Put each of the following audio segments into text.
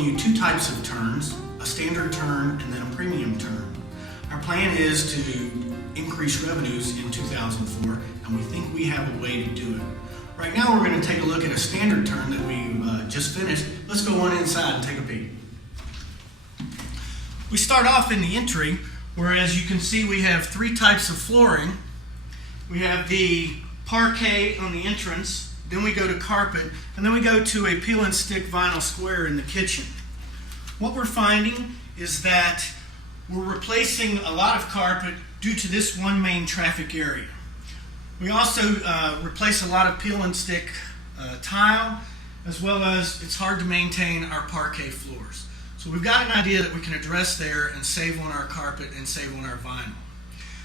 showing you two types of turns, a standard turn and then a premium turn. Our plan is to increase revenues in 2004, and we think we have a way to do it. Right now we're going to take a look at a standard turn that we've just finished. Let's go on inside and take a peek. We start off in the entry, where as you can see we have three types of flooring. We have the parquet on the entrance, then we go to carpet, and then we go to a peel and stick vinyl square in the kitchen. What we're finding is that we're replacing a lot of carpet due to this one main traffic area. We also replace a lot of peel and stick tile, as well as it's hard to maintain our parquet floors. So we've got an idea that we can address there and save on our carpet and save on our vinyl.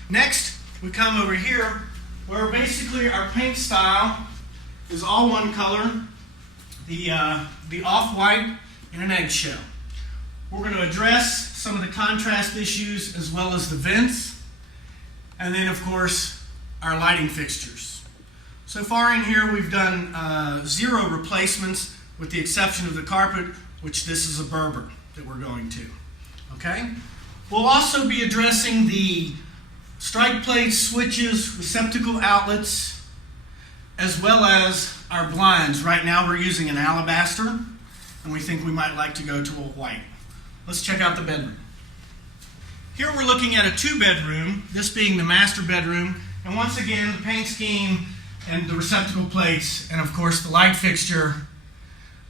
Next, we come over here where basically our paint style is all one color, the off-white and an eggshell. We're going to address some of the contrast issues as well as the vents, and then of course our lighting fixtures. So far in here we've done 0 replacements with the exception of the carpet, which this is a Berber that we're going to. Okay? We'll also be addressing the strike plates, switches, receptacle outlets, as well as our blinds. Right now we're using an alabaster, and we think we might like to go to a white. Let's check out the bedroom. Here we're looking at a 2-bedroom, this being the master bedroom, and once again the paint scheme and the receptacle plates and of course the light fixture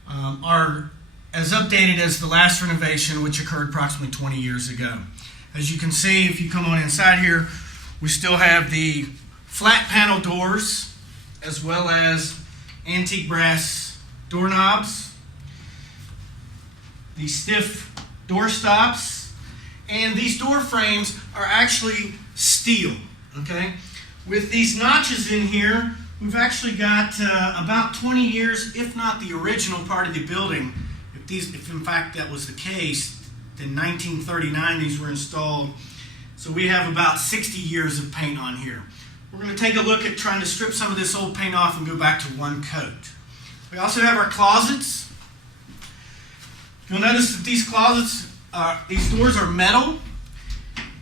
are as updated as the last renovation, which occurred approximately 20 years ago. As you can see, if you come on inside here, we still have the flat panel doors as well as antique brass doorknobs, the stiff door stops, and these door frames are actually steel. Okay? With these notches in here, we've actually got about 20 years, if not the original part of the building. If in fact that was the case, in 1939 these were installed. So we have about 60 years of paint on here. We're going to take a look at trying to strip some of this old paint off and go back to one coat. We also have our closets. You'll notice that these closets, these doors are metal,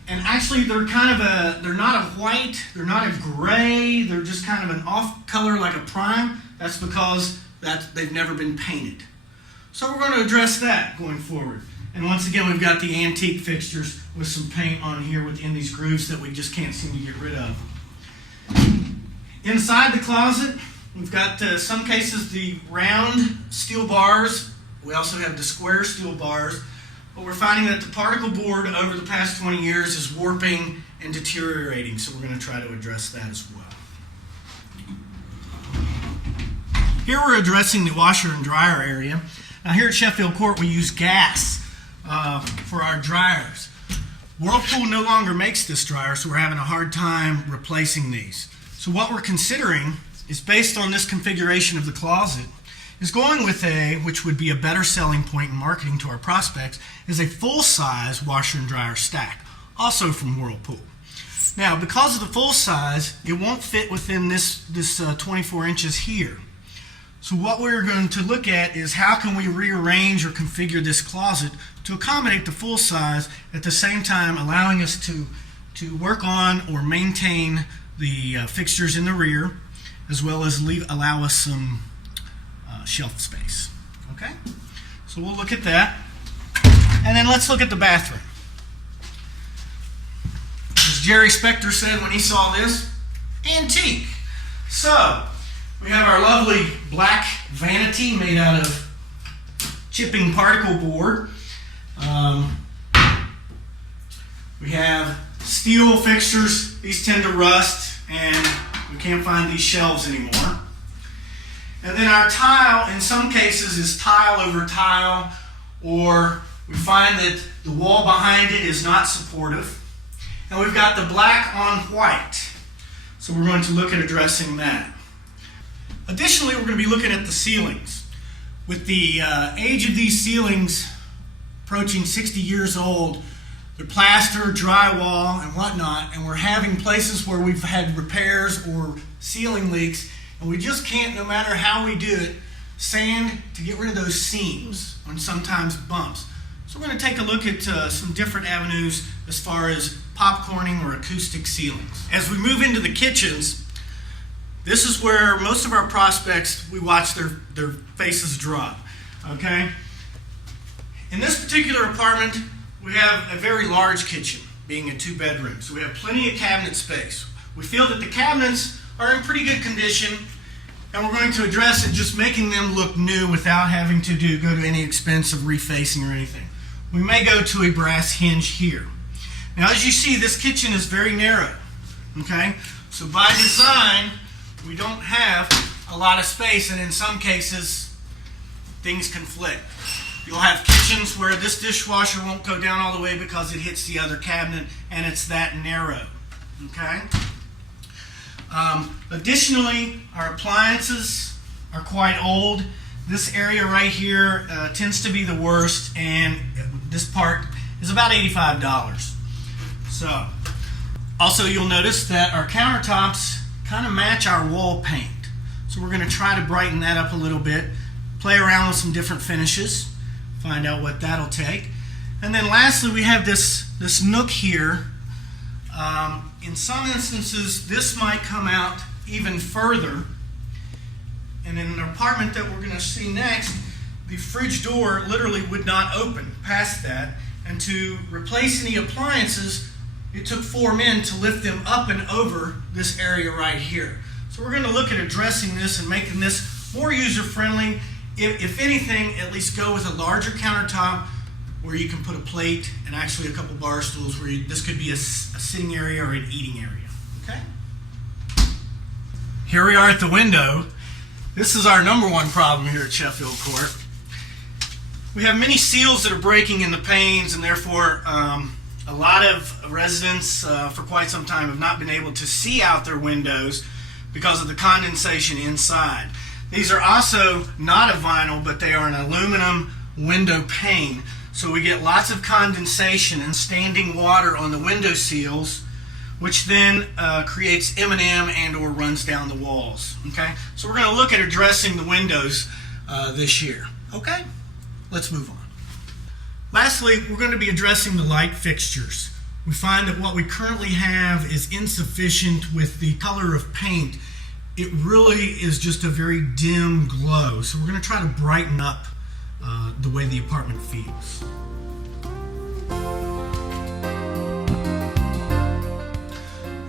and actually they're they're not a white, they're not a gray, they're just kind of an off color like a prime. That's because they've never been painted. So we're going to address that going forward. And once again, we've got the antique fixtures with some paint on here within these grooves that we just can't seem to get rid of. Inside the closet, we've got some cases the round steel bars. We also have the square steel bars. But we're finding that the particle board over the past 20 years is warping and deteriorating. So we're going to try to address that as well. Here we're addressing the washer and dryer area. Now here at Sheffield Court we use gas for our dryers. Whirlpool no longer makes this dryer, so we're having a hard time replacing these. So what we're considering is, based on this configuration of the closet, is going with which would be a better selling point in marketing to our prospects, is a full-size washer and dryer stack, also from Whirlpool. Now because of the full size, it won't fit within this 24 inches here. So what we're going to look at is how can we rearrange or configure this closet to accommodate the full size, at the same time allowing us to work on or maintain the fixtures in the rear, as well as allow us some shelf space. Okay? So we'll look at that. And then let's look at the bathroom. As Jerry Spector said when he saw this, antique. So we have our lovely black vanity made out of chipping particle board. We have steel fixtures. These tend to rust, and we can't find these shelves anymore. And then our tile, in some cases, is tile over tile, or we find that the wall behind it is not supportive. And we've got the black on white. So we're going to look at addressing that. Additionally, we're going to be looking at the ceilings. With the age of these ceilings approaching 60 years old, they're plaster, drywall, and whatnot, and we're having places where we've had repairs or ceiling leaks, and we just can't, no matter how we do it, sand to get rid of those seams and sometimes bumps. So we're going to take a look at some different avenues as far as popcorning or acoustic ceilings. As we move into the kitchens, this is where most of our prospects, we watch their faces drop. Okay? In this particular apartment, we have a very large kitchen, being a 2-bedroom. So we have plenty of cabinet space. We feel that the cabinets are in pretty good condition, and we're going to address it just making them look new without having to go to any expense of refacing or anything. We may go to a brass hinge here. Now, as you see, this kitchen is very narrow. Okay? So by design, we don't have a lot of space, and in some cases, things conflict. You'll have kitchens where this dishwasher won't go down all the way because it hits the other cabinet, and it's that narrow. Okay? Additionally, our appliances are quite old. This area right here tends to be the worst, and this part is about $85. So, also you'll notice that our countertops kind of match our wall paint. So we're going to try to brighten that up a little bit, play around with some different finishes, find out what that'll take. And then lastly, we have this nook here. In some instances, this might come out even further. And in an apartment that we're going to see next, the fridge door literally would not open past that. And to replace any appliances, it took 4 men to lift them up and over this area right here. So we're going to look at addressing this and making this more user-friendly. If anything, at least go with a larger countertop where you can put a plate and actually a couple bar stools where this could be a sitting area or an eating area. Okay? Here we are at the window. This is our number one problem here at Sheffield Court. We have many seals that are breaking in the panes, and therefore a lot of residents for quite some time have not been able to see out their windows because of the condensation inside. These are also not a vinyl, but they are an aluminum window pane. So we get lots of condensation and standing water on the window seals, which then creates M&M and or runs down the walls. Okay, so we're going to look at addressing the windows this year. Okay, let's move on. Lastly, we're going to be addressing the light fixtures. We find that what we currently have is insufficient with the color of paint. It really is just a very dim glow. So we're going to try to brighten up the way the apartment feels.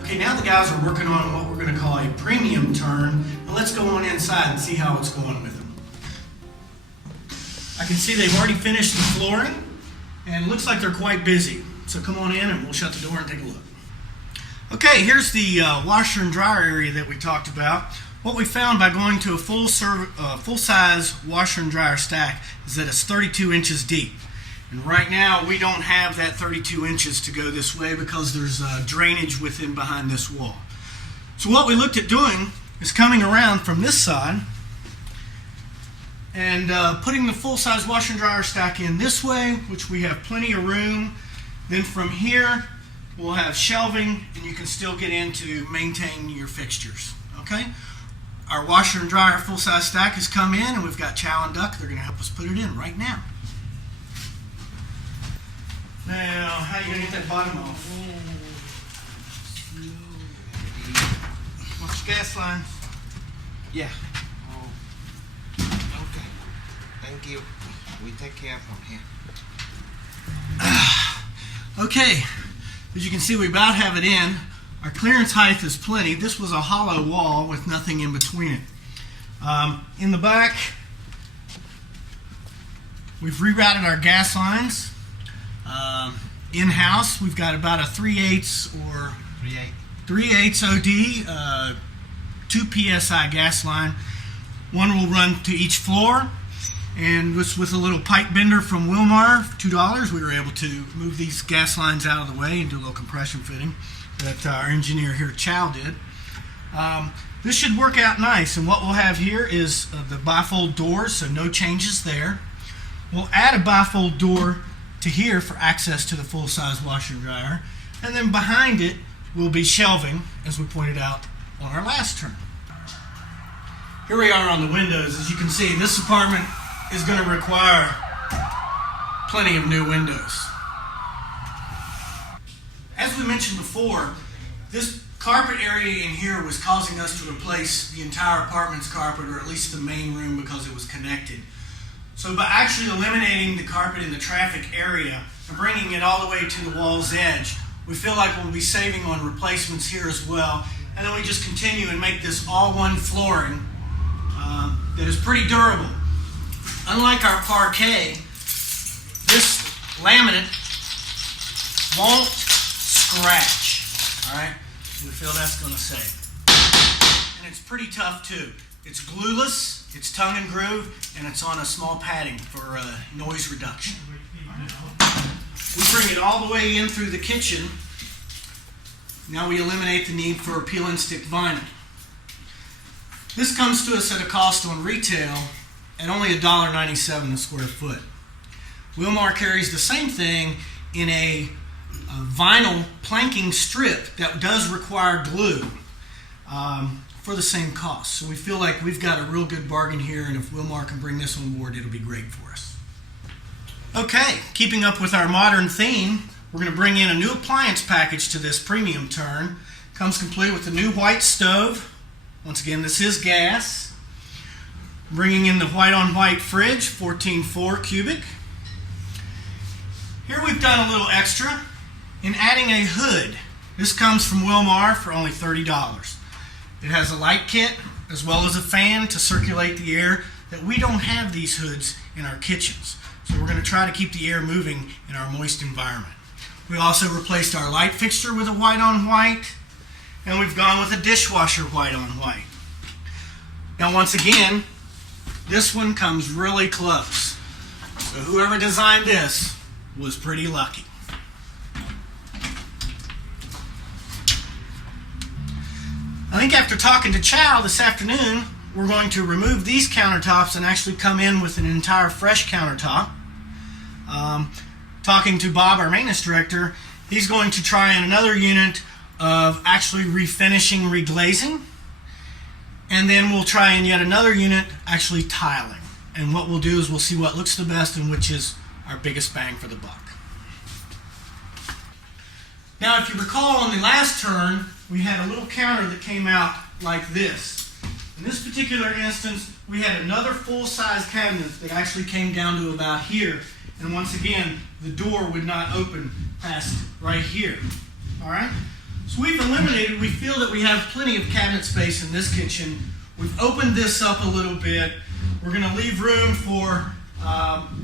Okay, now the guys are working on what we're going to call a premium turn. Now let's go on inside and see how it's going with them. I can see they've already finished the flooring, and it looks like they're quite busy. So come on in and we'll shut the door and take a look. Okay, here's the washer and dryer area that we talked about. What we found by going to a full-size washer and dryer stack is that it's 32 inches deep. And right now we don't have that 32 inches to go this way because there's drainage within behind this wall. So what we looked at doing is coming around from this side and putting the full-size washer and dryer stack in this way, which we have plenty of room. Then from here we'll have shelving, and you can still get in to maintain your fixtures. Okay? Our washer and dryer full-size stack has come in, and we've got Chow and Duck. They're going to help us put it in right now. Now, how are you going to get that bottom off? Watch the gas line. Yeah. Oh. Okay. Thank you. We take care from here. Okay. As you can see, we about have it in. Our clearance height is plenty. This was a hollow wall with nothing in between it. In the back, we've rerouted our gas lines. In-house, we've got about a 3/8 or 3/8 OD, 2 PSI gas line. One will run to each floor, and with a little pipe bender from Wilmar, $2, we were able to move these gas lines out of the way and do a little compression fitting that our engineer here, Chow, did. This should work out nice, and what we'll have here is the bifold doors, so no changes there. We'll add a bifold door to here for access to the full-size washer and dryer, and then behind it will be shelving, as we pointed out on our last turn. Here we are on the windows. As you can see, this apartment is going to require plenty of new windows. As we mentioned before, this carpet area in here was causing us to replace the entire apartment's carpet, or at least the main room, because it was connected. So by actually eliminating the carpet in the traffic area and bringing it all the way to the wall's edge, we feel like we'll be saving on replacements here as well. And then we just continue and make this all one flooring that is pretty durable. Unlike our parquet, this laminate won't scratch. All right, we feel that's going to save. And it's pretty tough too. It's glueless, it's tongue and groove, and it's on a small padding for noise reduction. We bring it all the way in through the kitchen. Now we eliminate the need for peel and stick vinyl. This comes to us at a cost on retail at only $1.97 a square foot. Wilmar carries the same thing in a vinyl planking strip that does require glue for the same cost. So we feel like we've got a real good bargain here, and if Wilmar can bring this on board, it'll be great for us. Okay, keeping up with our modern theme, we're going to bring in a new appliance package to this premium turn. Comes complete with a new white stove. Once again, this is gas. Bringing in the white-on-white fridge, 14.4 cubic. Here we've done a little extra in adding a hood. This comes from Wilmar for only $30. It has a light kit as well as a fan to circulate the air that we don't have these hoods in our kitchens. So we're going to try to keep the air moving in our moist environment. We also replaced our light fixture with a white-on-white, and we've gone with a dishwasher white-on-white. Now once again, this one comes really close. So whoever designed this was pretty lucky. I think after talking to Chow this afternoon, we're going to remove these countertops and actually come in with an entire fresh countertop. Talking to Bob, our maintenance director, he's going to try in another unit of actually refinishing, reglazing, and then we'll try in yet another unit actually tiling. And what we'll do is we'll see what looks the best and which is our biggest bang for the buck. Now, if you recall on the last turn, we had a little counter that came out like this. In this particular instance, we had another full-size cabinet that actually came down to about here. And once again, the door would not open past right here. All right? So we've eliminated, we feel that we have plenty of cabinet space in this kitchen. We've opened this up a little bit. We're going to leave room for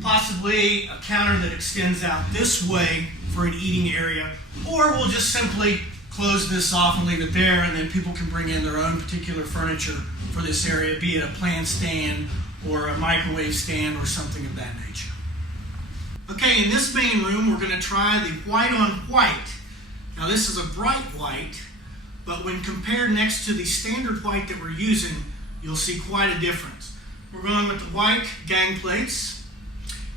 possibly a counter that extends out this way for an eating area. Or we'll just simply close this off and leave it there, and then people can bring in their own particular furniture for this area, be it a plant stand or a microwave stand or something of that nature. Okay, in this main room, we're going to try the white-on-white. Now, this is a bright white, but when compared next to the standard white that we're using, you'll see quite a difference. We're going with the white gang plates,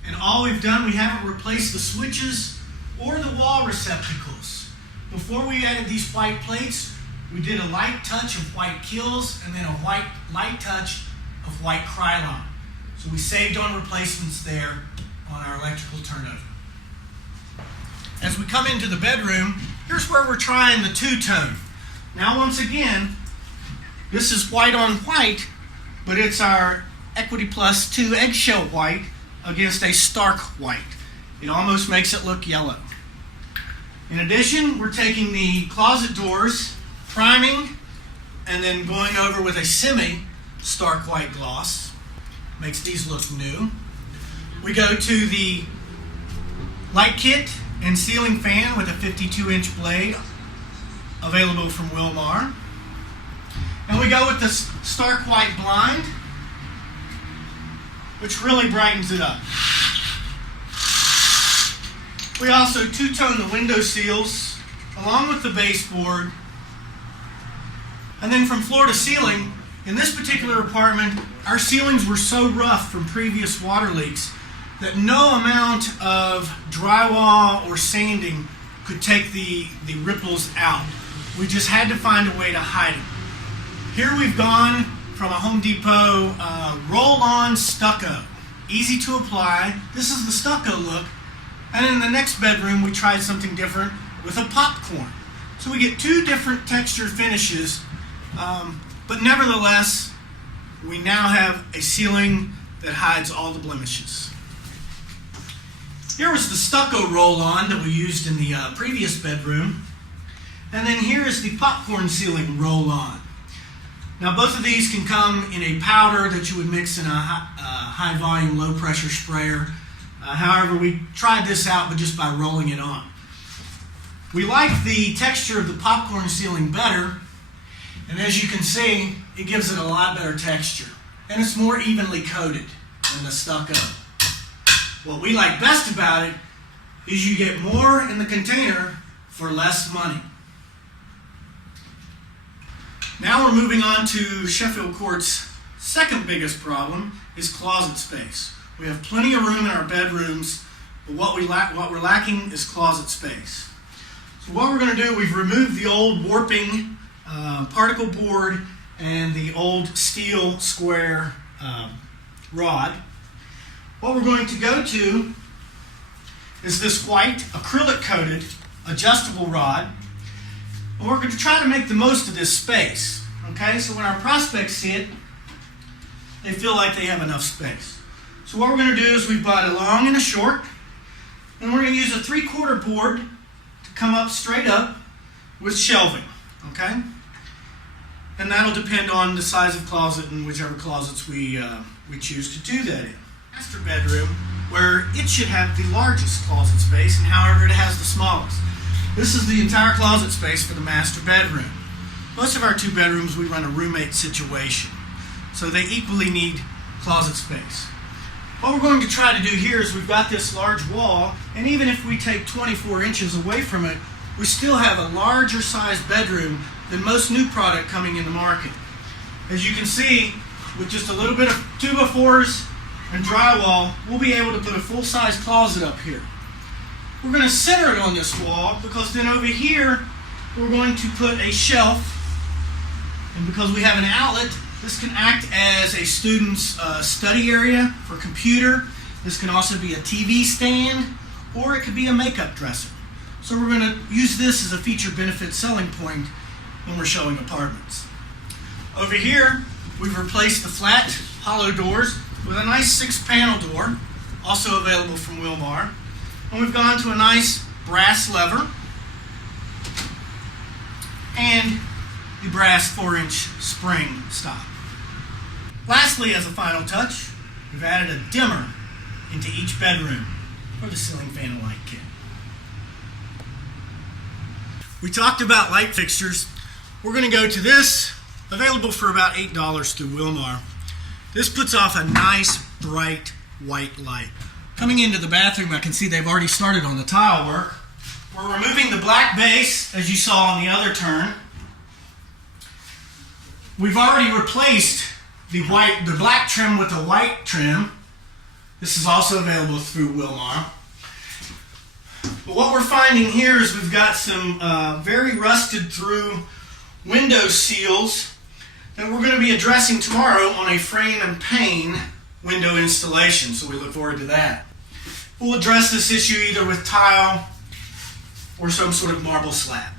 and all we've done, we haven't replaced the switches or the wall receptacles. Before we added these white plates, we did a light touch of white kills and then a light touch of white Krylon. So we saved on replacements there on our electrical turnover. As we come into the bedroom, here's where we're trying the two-tone. Now once again, this is white on white, but it's our Equity Plus 2 eggshell white against a stark white. It almost makes it look yellow. In addition, we're taking the closet doors, priming, and then going over with a semi-stark white gloss. Makes these look new. We go to the light kit and ceiling fan with a 52-inch blade available from Wilmar. And we go with the stark white blind, which really brightens it up. We also two-tone the window seals along with the baseboard. And then from floor to ceiling, in this particular apartment, our ceilings were so rough from previous water leaks that no amount of drywall or sanding could take the ripples out. We just had to find a way to hide them. Here we've gone from a Home Depot roll-on stucco. Easy to apply. This is the stucco look. And in the next bedroom, we tried something different with a popcorn. So we get two different texture finishes, but nevertheless, we now have a ceiling that hides all the blemishes. Here was the stucco roll-on that we used in the previous bedroom. And then here is the popcorn ceiling roll-on. Now both of these can come in a powder that you would mix in a high volume, low pressure sprayer. However, we tried this out but just by rolling it on. We like the texture of the popcorn ceiling better, and as you can see, it gives it a lot better texture. And it's more evenly coated than the stucco. What we like best about it is you get more in the container for less money. Now we're moving on to Sheffield Court's second biggest problem is closet space. We have plenty of room in our bedrooms, but what we're lacking is closet space. So what we're going to do, we've removed the old warping particle board and the old steel square rod. What we're going to go to is this white acrylic coated adjustable rod. And we're going to try to make the most of this space. Okay, so when our prospects see it, they feel like they have enough space. So what we're going to do is we've bought a long and a short, and we're going to use a 3/4 board to come up straight up with shelving. Okay, and that'll depend on the size of closet and whichever closets we choose to do that in. Master bedroom, where it should have the largest closet space, and however it has the smallest. This is the entire closet space for the master bedroom. Most of our 2 bedrooms we run a roommate situation, so they equally need closet space. What we're going to try to do here is we've got this large wall, and even if we take 24 inches away from it, we still have a larger sized bedroom than most new product coming in the market. As you can see, with just a little bit of 2x4s and drywall, we'll be able to put a full-size closet up here. We're going to center it on this wall because then over here we're going to put a shelf, and because we have an outlet, this can act as a student's study area for computer. This can also be a TV stand, or it could be a makeup dresser. So we're going to use this as a feature benefit selling point when we're showing apartments. Over here, we've replaced the flat hollow doors with a nice 6-panel door, also available from Wilmar. And we've gone to a nice brass lever and the brass 4-inch spring stop. Lastly, as a final touch, we've added a dimmer into each bedroom for the ceiling fan and light kit. We talked about light fixtures. We're going to go to this, available for about $8 through Wilmar. This puts off a nice, bright, white light. Coming into the bathroom, I can see they've already started on the tile work. We're removing the black base, as you saw on the other turn. We've already replaced the black trim with the white trim. This is also available through Wilmar. But what we're finding here is we've got some very rusted through window seals that we're going to be addressing tomorrow on a frame and pane window installation, so we look forward to that. We'll address this issue either with tile or some sort of marble slab.